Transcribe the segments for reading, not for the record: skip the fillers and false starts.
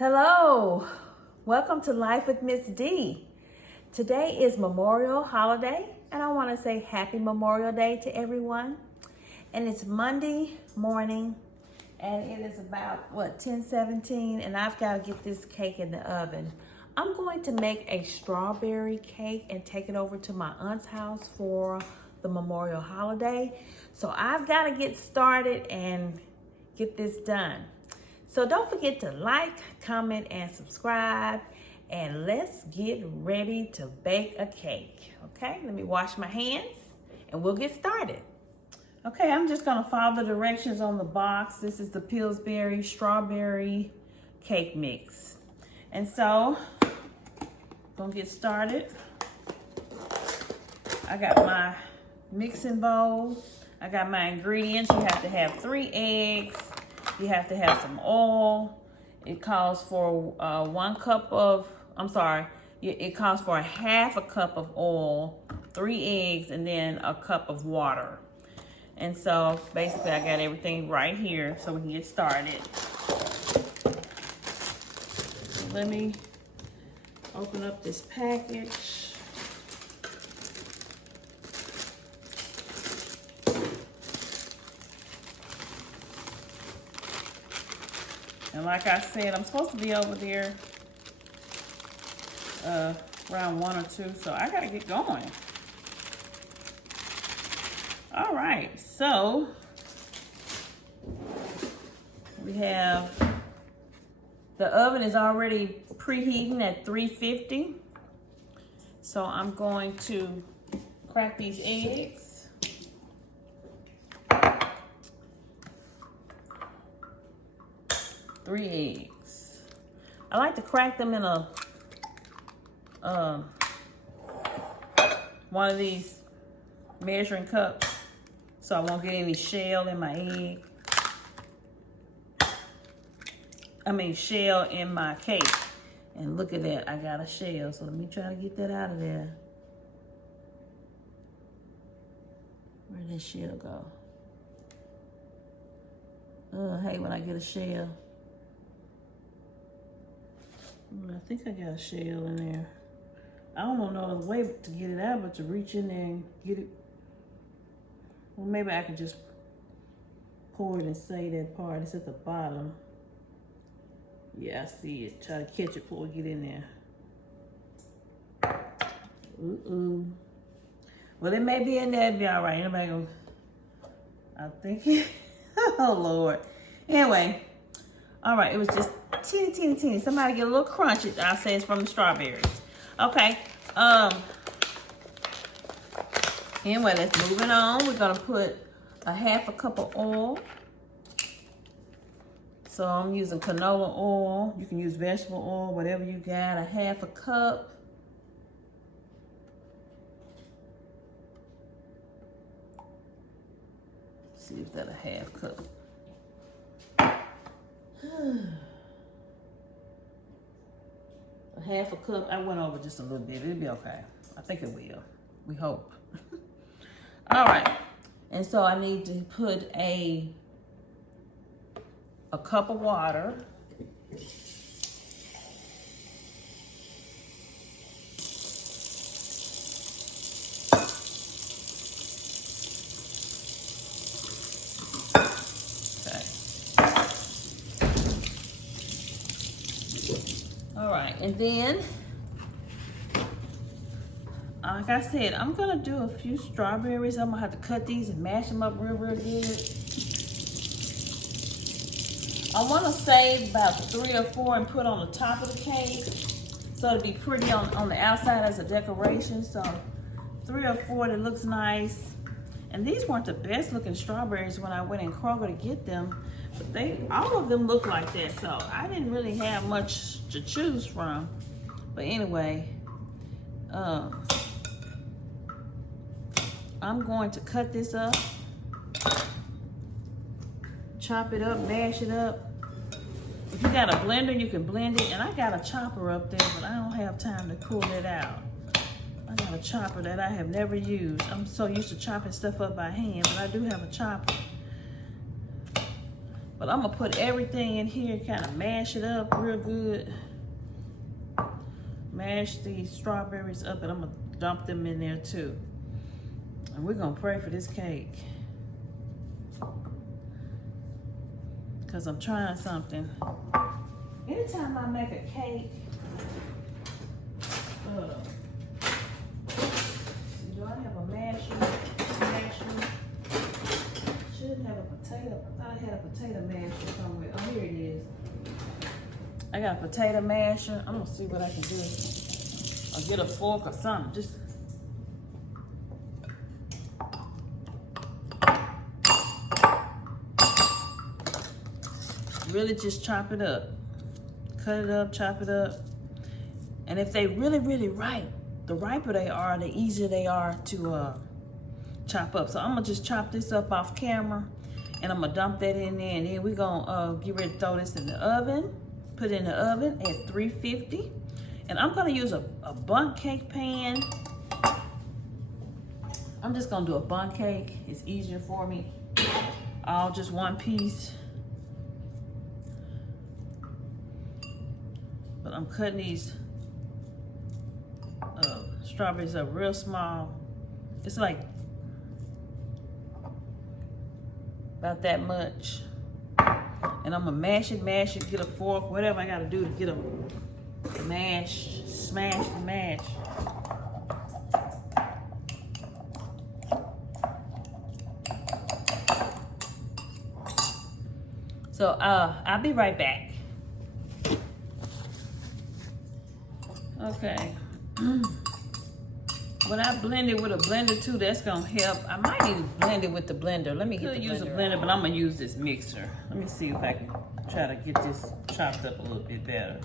Hello, welcome to Life with Miss D. Today is Memorial Holiday, and I want to say Happy Memorial Day to everyone. And it's Monday morning, and it is about 10:17, and I've got to get this cake in the oven. I'm going to make a strawberry cake and take it over to my aunt's house for the Memorial Holiday. So I've got to get started and get this done. So don't forget to like, comment, and subscribe, and let's get ready to bake a cake. Okay, let me wash my hands and we'll get started. Okay, I'm just gonna follow the directions on the box. This is the Pillsbury strawberry cake mix. And so, gonna get started. I got my mixing bowl. I got my ingredients. You have to have 3 eggs. You have to have some oil. It calls for it calls for a half a cup of oil, 3 eggs, and then a cup of water. And so basically I got everything right here so we can get started. Let me open up this package. And like I said, I'm supposed to be over there around 1 or 2, so I gotta get going. All right, so we have, the oven is already preheating at 350. So I'm going to crack these eggs. 3 eggs. I like to crack them in a one of these measuring cups so I won't get any shell in my egg. Shell in my cake. And look at that, I got a shell. So let me try to get that out of there. Where'd that shell go? I hate when I get a shell. I think I got a shell in there. I don't know no other way to get it out but to reach in there and get it. Well, maybe I could just pour it and say that part. It's at the bottom. Yeah, I see it. Try to catch it before we get in there. Well, it may be in there. It'll be all right. Anybody go? I'm thinking. Oh, Lord. Anyway. All right. It was just teeny. Somebody get a little crunchy. I'll say it's from the strawberries. Okay. Anyway, let's move it on. We're gonna put a half a cup of oil. So I'm using canola oil. You can use vegetable oil, whatever you got. A half a cup. Let's see if that's a half cup. A half a cup. I went over just a little bit. It'll be okay. I think it will. We hope. All right. And so I need to put a cup of water. All right, and then, like I said, I'm gonna do a few strawberries. I'm gonna have to cut these and mash them up real good. I wanna save about 3 or 4 and put on the top of the cake so it'll be pretty on the outside as a decoration. So 3 or 4 that looks nice. And these weren't the best looking strawberries when I went in Kroger to get them. But all of them look like that, so I didn't really have much to choose from. But anyway, I'm going to cut this up, chop it up, mash it up. If you got a blender, you can blend it. And I got a chopper up there, but I don't have time to pull it out. I got a chopper that I have never used. I'm so used to chopping stuff up by hand, but I do have a chopper. But I'm gonna put everything in here, kind of mash it up real good. Mash these strawberries up, and I'm gonna dump them in there too. And we're gonna pray for this cake, because I'm trying something. Anytime I make a cake, do I have a masher? Should have a potato. I thought I had a potato masher somewhere. Oh, here it is. I got a potato masher. I'm gonna see what I can do. I'll get a fork or something. Just really just chop it up. Cut it up, chop it up. And if they really ripe, the riper they are, the easier they are to chop up. So I'm gonna just chop this up off camera, and I'm gonna dump that in there, and then we're gonna get ready to throw this in the oven. Put it in the oven at 350. And I'm gonna use a bundt cake pan. I'm just gonna do a bundt cake. It's easier for me. All just one piece. But I'm cutting these strawberries up real small. It's like about that much. And I'm gonna mash it, get a fork, whatever I gotta do to get them mashed, smash and mash. So I'll be right back. Okay. When I blend it with a blender too, that's gonna help. I might need to blend it with the blender. Let me get the blender. Use a blender, but I'm gonna use this mixer. Let me see if I can try to get this chopped up a little bit better.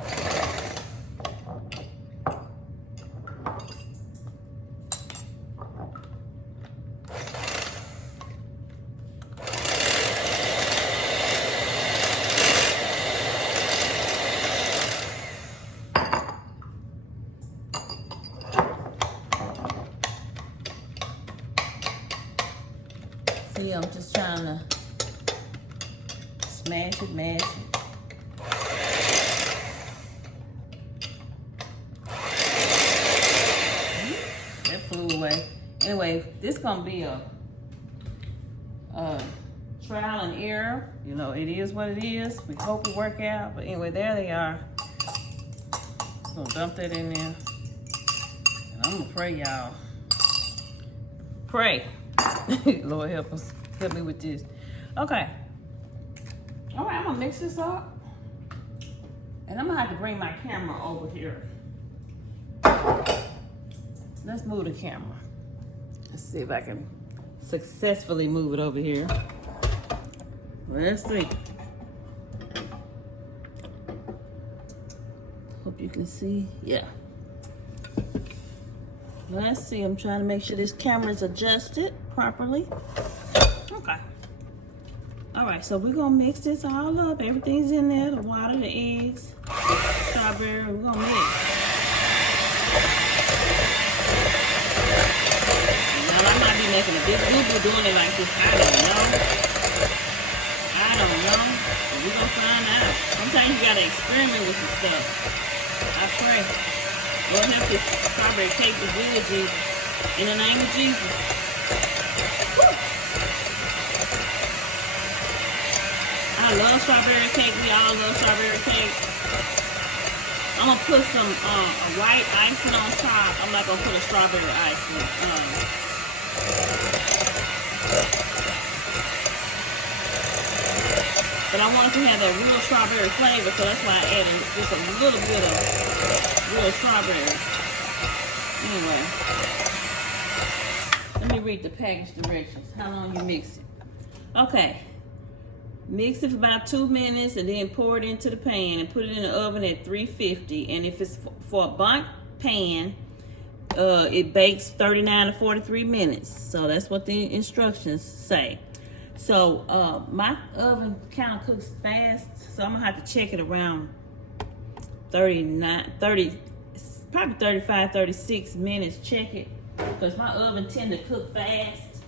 See, I'm just trying to smash it, mash it. That flew away. Anyway, this gonna be a trial and error. You know, it is what it is. We hope it work out. But anyway, there they are. I'm gonna dump that in there. And I'm gonna pray, y'all. Pray. Lord help us. Help me with this. Okay. All right, I'm gonna mix this up. And I'm gonna have to bring my camera over here. Let's move the camera. Let's see if I can successfully move it over here. Let's see. Hope you can see. Yeah. Let's see. I'm trying to make sure this camera is adjusted properly. Okay. All right, so we're gonna mix this all up. Everything's in there, the water, the eggs, strawberry, we're gonna mix. Now I might be making a big boo-boo doing it like this. I don't know, but we're gonna find out. Sometimes you gotta experiment with some stuff. I pray. Lord help this strawberry cake to good, Jesus. In the name of Jesus. Woo. I love strawberry cake. We all love strawberry cake. I'm gonna put some white icing on top. I'm not gonna put a strawberry icing. But I want to have that real strawberry flavor, so that's why I added just a little bit of real strawberry. Anyway, let me read the package directions. How long you mix it? Okay. Mix it for about 2 minutes and then pour it into the pan and put it in the oven at 350. And if it's for a bundt pan, it bakes 39 to 43 minutes. So that's what the instructions say. So my oven kind of cooks fast, so I'm gonna have to check it around 35, 36 minutes. Check it, because my oven tend to cook fast.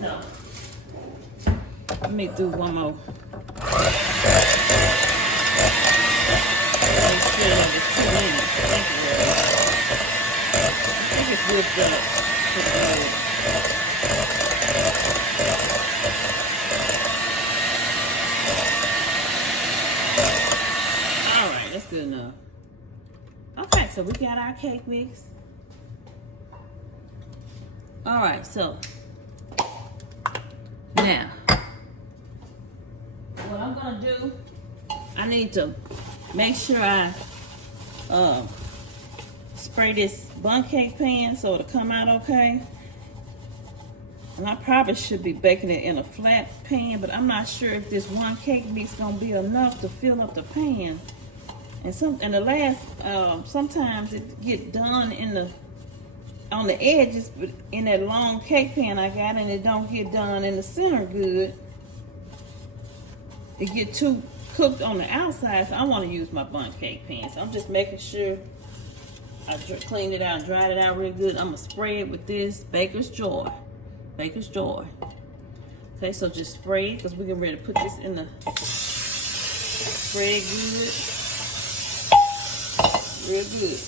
So Let me do one more. Make sure that it's 2 minutes. I think it's whipped up. All right, that's good enough. Okay, so we got our cake mix. All right, so now what I'm gonna do, I need to make sure I spray this bundt cake pan so it'll come out okay. And I probably should be baking it in a flat pan, but I'm not sure if this one cake mix gonna be enough to fill up the pan. And sometimes it get done on the edges, but in that long cake pan I got, and it don't get done in the center good. It get too cooked on the outside, so I want to use my bundt cake pan. So I'm just making sure I cleaned it out, dried it out real good. I'm gonna spray it with this Baker's Joy. Baker's Joy. Okay, so just spray it because we're getting ready to put this in the spray good. Real good.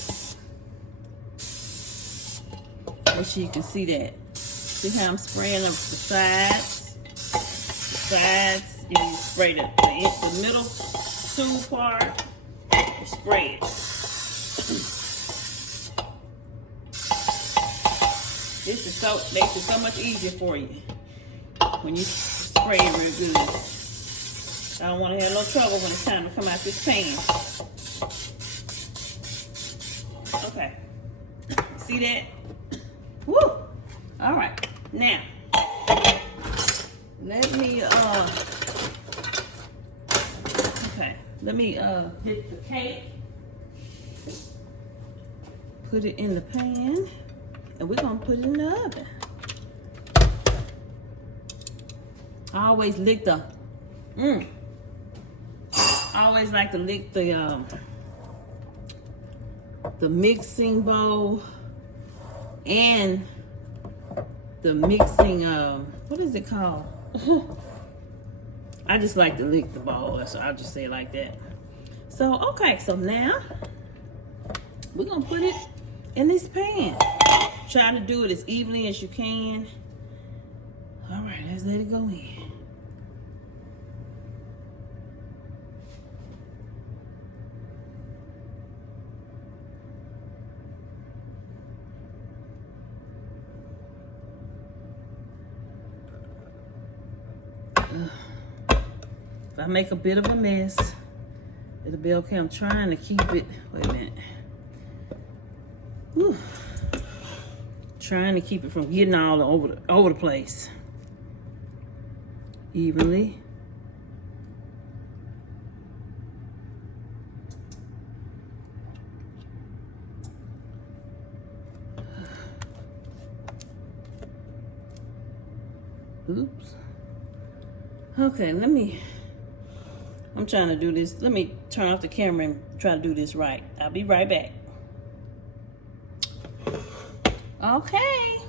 Make sure you can see that. See how I'm spraying up the sides? The sides, you spray the middle two part, you spray it. This is makes it so much easier for you when you spray it real good. I don't want to have no trouble when it's time to come out this pan. Okay, see that? Woo! All right, now let me get the cake, put it in the pan, and we're gonna put it in the oven. I always lick I always like to lick the mixing bowl and the mixing what is it called? I just like to lick the bowl, so I'll just say it like that. So okay, so now we're gonna put it in this pan. Try to do it as evenly as you can. All right, let's let it go in. If I make a bit of a mess, it'll be okay. I'm trying to keep it, wait a minute. Whew. Trying to keep it from getting all over the place. Evenly. Oops. Okay, I'm trying to do this. Let me turn off the camera and try to do this right. I'll be right back. Okay.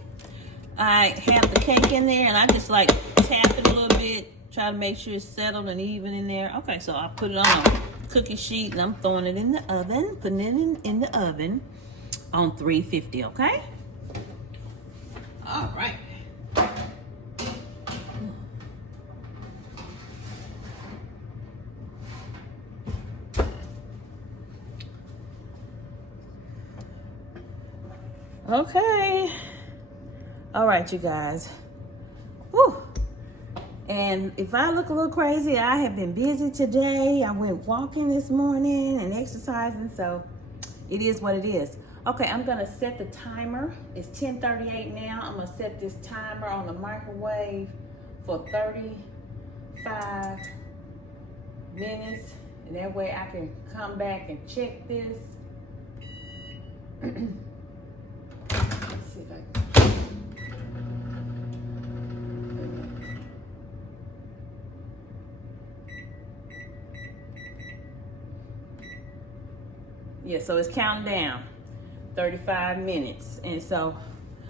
I have the cake in there, and I just like tap it a little bit, try to make sure it's settled and even in there. Okay, so I put it on a cookie sheet, and I'm throwing it in the oven, putting it in the oven on 350, okay? All right. Okay. All right, you guys. Woo. And if I look a little crazy, I have been busy today. I went walking this morning and exercising, so it is what it is. Okay, I'm gonna set the timer. It's 10:38 now. I'm gonna set this timer on the microwave for 35 minutes. And that way I can come back and check this. Let's see if I can. Yeah, so it's counting down 35 minutes. And so,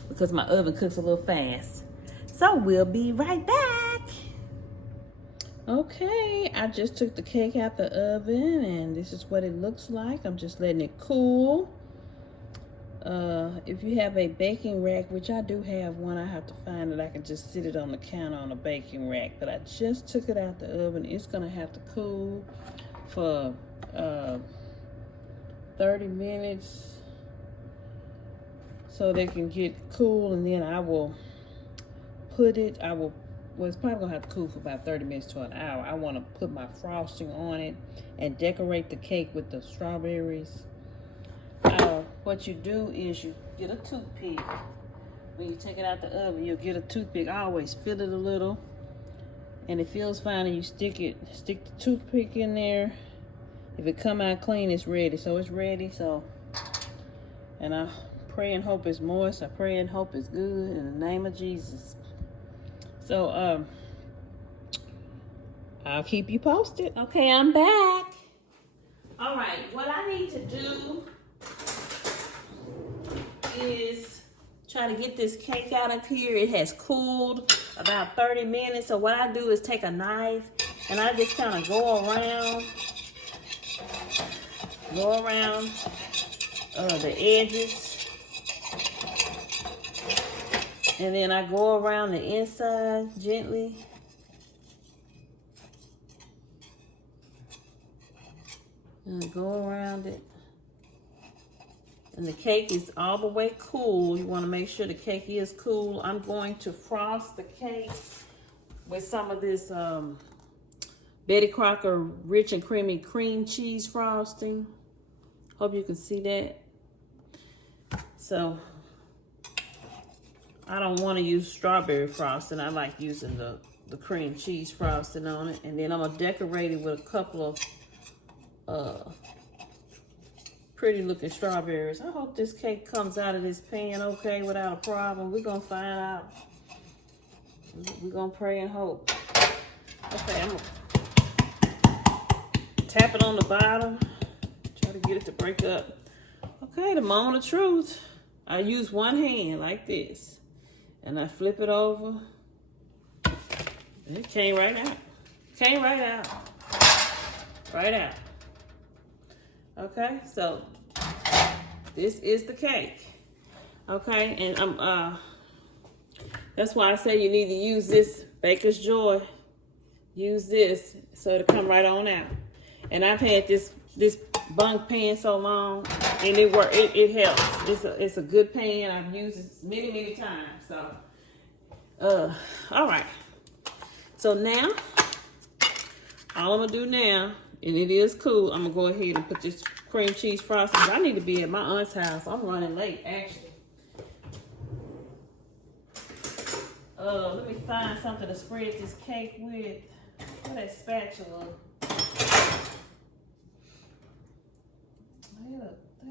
because my oven cooks a little fast. So we'll be right back. Okay, I just took the cake out the oven and this is what it looks like. I'm just letting it cool. If you have a baking rack, which I do have one, I have to find it. I can just sit it on the counter on a baking rack, but I just took it out the oven. It's gonna have to cool for 30 minutes so they can get cool, and then I will put it, well, it's probably gonna have to cool for about 30 minutes to an hour. I wanna put my frosting on it and decorate the cake with the strawberries. What you do is you get a toothpick. When you take it out the oven, you'll get a toothpick. I always fill it a little, and it feels fine, and you stick the toothpick in there. If it come out clean, it's ready. So it's ready. So, and I pray and hope it's moist. I pray and hope it's good in the name of Jesus. So I'll keep you posted. Okay, I'm back. All right, what I need to do is try to get this cake out of here. It has cooled about 30 minutes. So what I do is take a knife and I just kind of go around the edges. And then I go around the inside gently. And I go around it. And the cake is all the way cool. You want to make sure the cake is cool. I'm going to frost the cake with some of this Betty Crocker Rich and Creamy cream cheese frosting. Hope you can see that. So I don't want to use strawberry frosting. I like using the cream cheese frosting on it. And then I'm going to decorate it with a couple of pretty looking strawberries. I hope this cake comes out of this pan okay without a problem. We're gonna find out. We're gonna pray and hope. Okay, I'm gonna tap it on the bottom. Try to get it to break up. Okay, the moment of truth. I use one hand like this. And I flip it over. And it came right out. Came right out. Right out. Okay, so this is the cake. Okay, and that's why I say you need to use this Baker's Joy. Use this so it'll come right on out. And I've had this bunk pan so long, and it works. It helps. It's a good pan. I've used it many times. So, all right. So now, all I'm gonna do now. And it is cool. I'm gonna go ahead and put this cream cheese frosting. I need to be at my aunt's house. I'm running late, actually. Let me find something to spread this cake with. Where's that spatula? I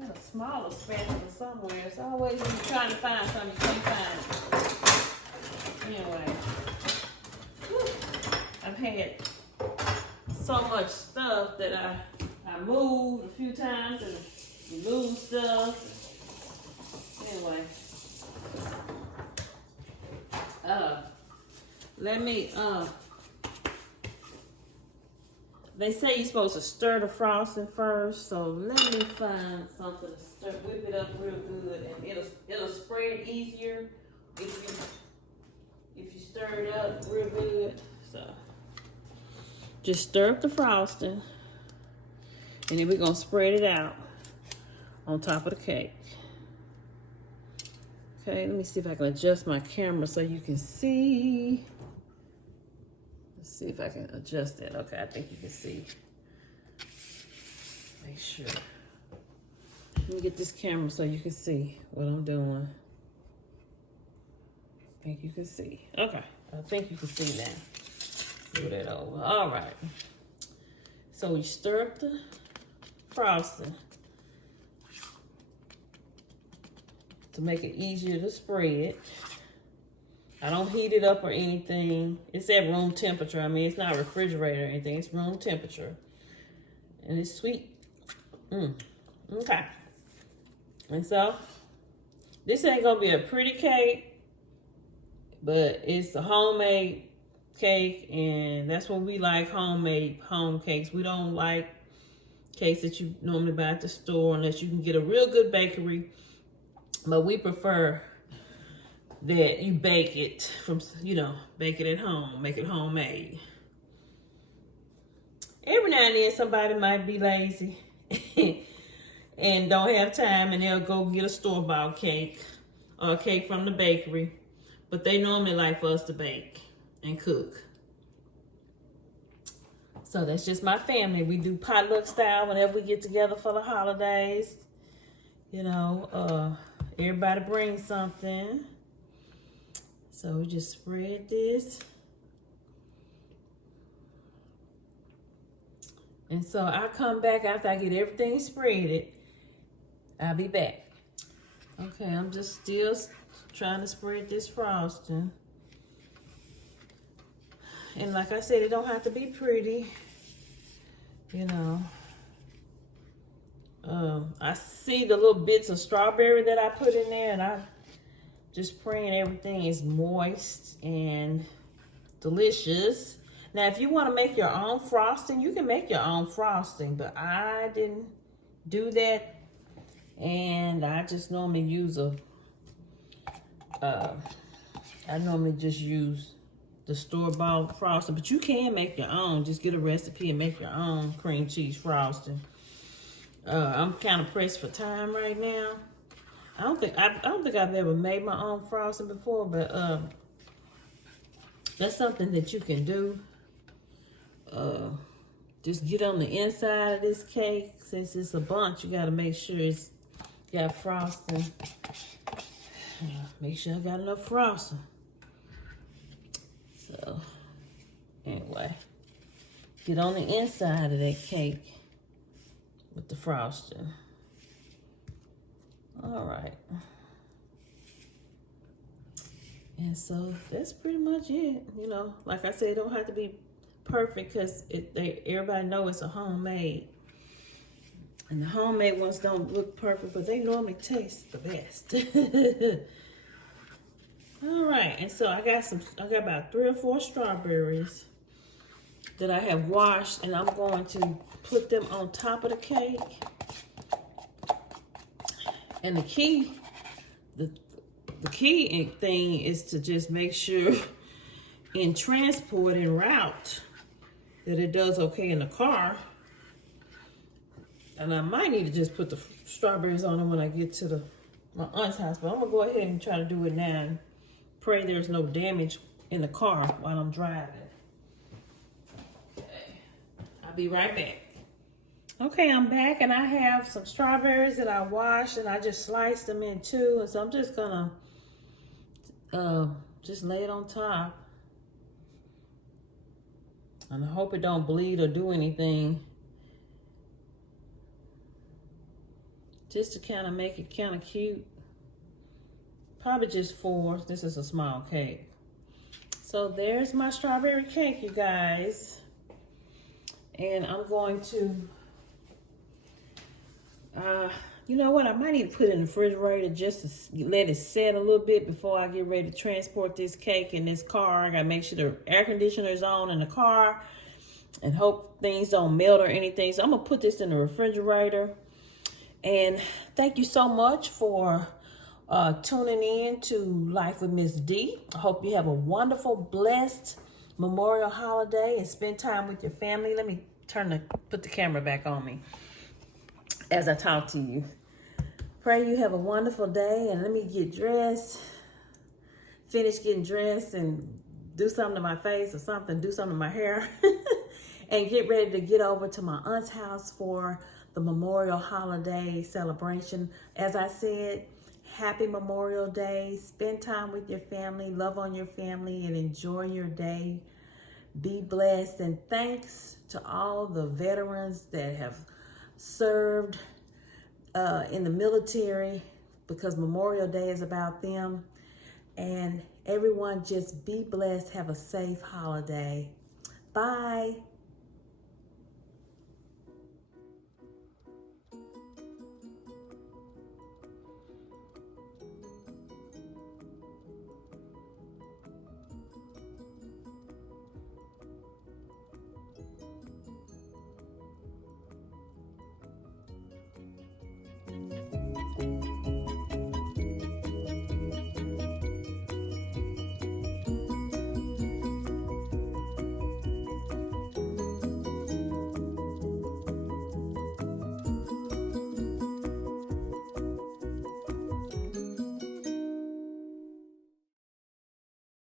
had a smaller spatula somewhere. So always when you're trying to find something, you can't find it. Anyway, I've had so much stuff that I moved a few times and you lose stuff. Anyway, let me they say you're supposed to stir the frosting first, so let me find something to stir, whip it up real good, and it'll spread easier if you stir it up real good. So just stir up the frosting, and then we're gonna spread it out on top of the cake. Okay, let me see if I can adjust my camera so you can see. Let's see if I can adjust it. Okay, I think you can see. Make sure. Let me get this camera so you can see what I'm doing. I think you can see. Okay, I think you can see now. Move that over. All right. So we stir up the frosting to make it easier to spread. I don't heat it up or anything. It's at room temperature. I mean, it's not refrigerator or anything. It's room temperature. And it's sweet. Okay. And so, this ain't gonna be a pretty cake, but it's a homemade cake, and that's what we like, homemade home cakes. We don't like cakes that you normally buy at the store unless you can get a real good bakery. But we prefer that you bake it from, bake it at home, make it homemade. Every now and then somebody might be lazy and don't have time, and they'll go get a store-bought cake or a cake from the bakery. But they normally like for us to bake and cook. So that's just my family. We do potluck style whenever we get together for the holidays. Everybody brings something. So we just spread this. And so I come back after I get everything spreaded. I'll be back. Okay, I'm just still trying to spread this frosting. And like I said, it don't have to be pretty. I see the little bits of strawberry that I put in there, and I just praying everything is moist and delicious. Now, if you want to make your own frosting, you can make your own frosting, but I didn't do that, and I just normally use I normally just use the store-bought frosting, but you can make your own. Just get a recipe and make your own cream cheese frosting. I'm kind of pressed for time right now. I don't think I've ever made my own frosting before, but that's something that you can do. Just get on the inside of this cake. Since it's a bunch, you got to make sure it's got frosting. Make sure I got enough frosting. So, anyway, get on the inside of that cake with the frosting. All right. And so that's pretty much it. Like I said, it don't have to be perfect because everybody know it's a homemade. And the homemade ones don't look perfect, but they normally taste the best. All right, and so I got about 3 or 4 strawberries that I have washed, and I'm going to put them on top of the cake. And the key thing is to just make sure in transport and route that it does okay in the car. And I might need to just put the strawberries on them when I get to my aunt's house, but I'm gonna go ahead and try to do it now and pray there's no damage in the car while I'm driving. Okay. I'll be right back. Okay, I'm back, and I have some strawberries that I washed, and I just sliced them in two, and so I'm just gonna just lay it on top. And I hope it don't bleed or do anything. Just to kind of make it kind of cute. Probably just 4. This is a small cake. So there's my strawberry cake, you guys. And I'm going to, you know what? I might need to put it in the refrigerator just to let it set a little bit before I get ready to transport this cake in this car. I gotta make sure the air conditioner is on in the car and hope things don't melt or anything. So I'm gonna put this in the refrigerator. And thank you so much for tuning in to Life with Miss D. I hope you have a wonderful, blessed Memorial holiday and spend time with your family. Let me put the camera back on me as I talk to you. Pray you have a wonderful day, and let me get dressed, finish getting dressed and do something to my face or something, do something to my hair and get ready to get over to my aunt's house for the Memorial holiday celebration. As I said, happy Memorial Day. Spend time with your family, love on your family, and enjoy your day. Be blessed, and thanks to all the veterans that have served in the military, because Memorial Day is about them. And everyone just be blessed. Have a safe holiday. Bye.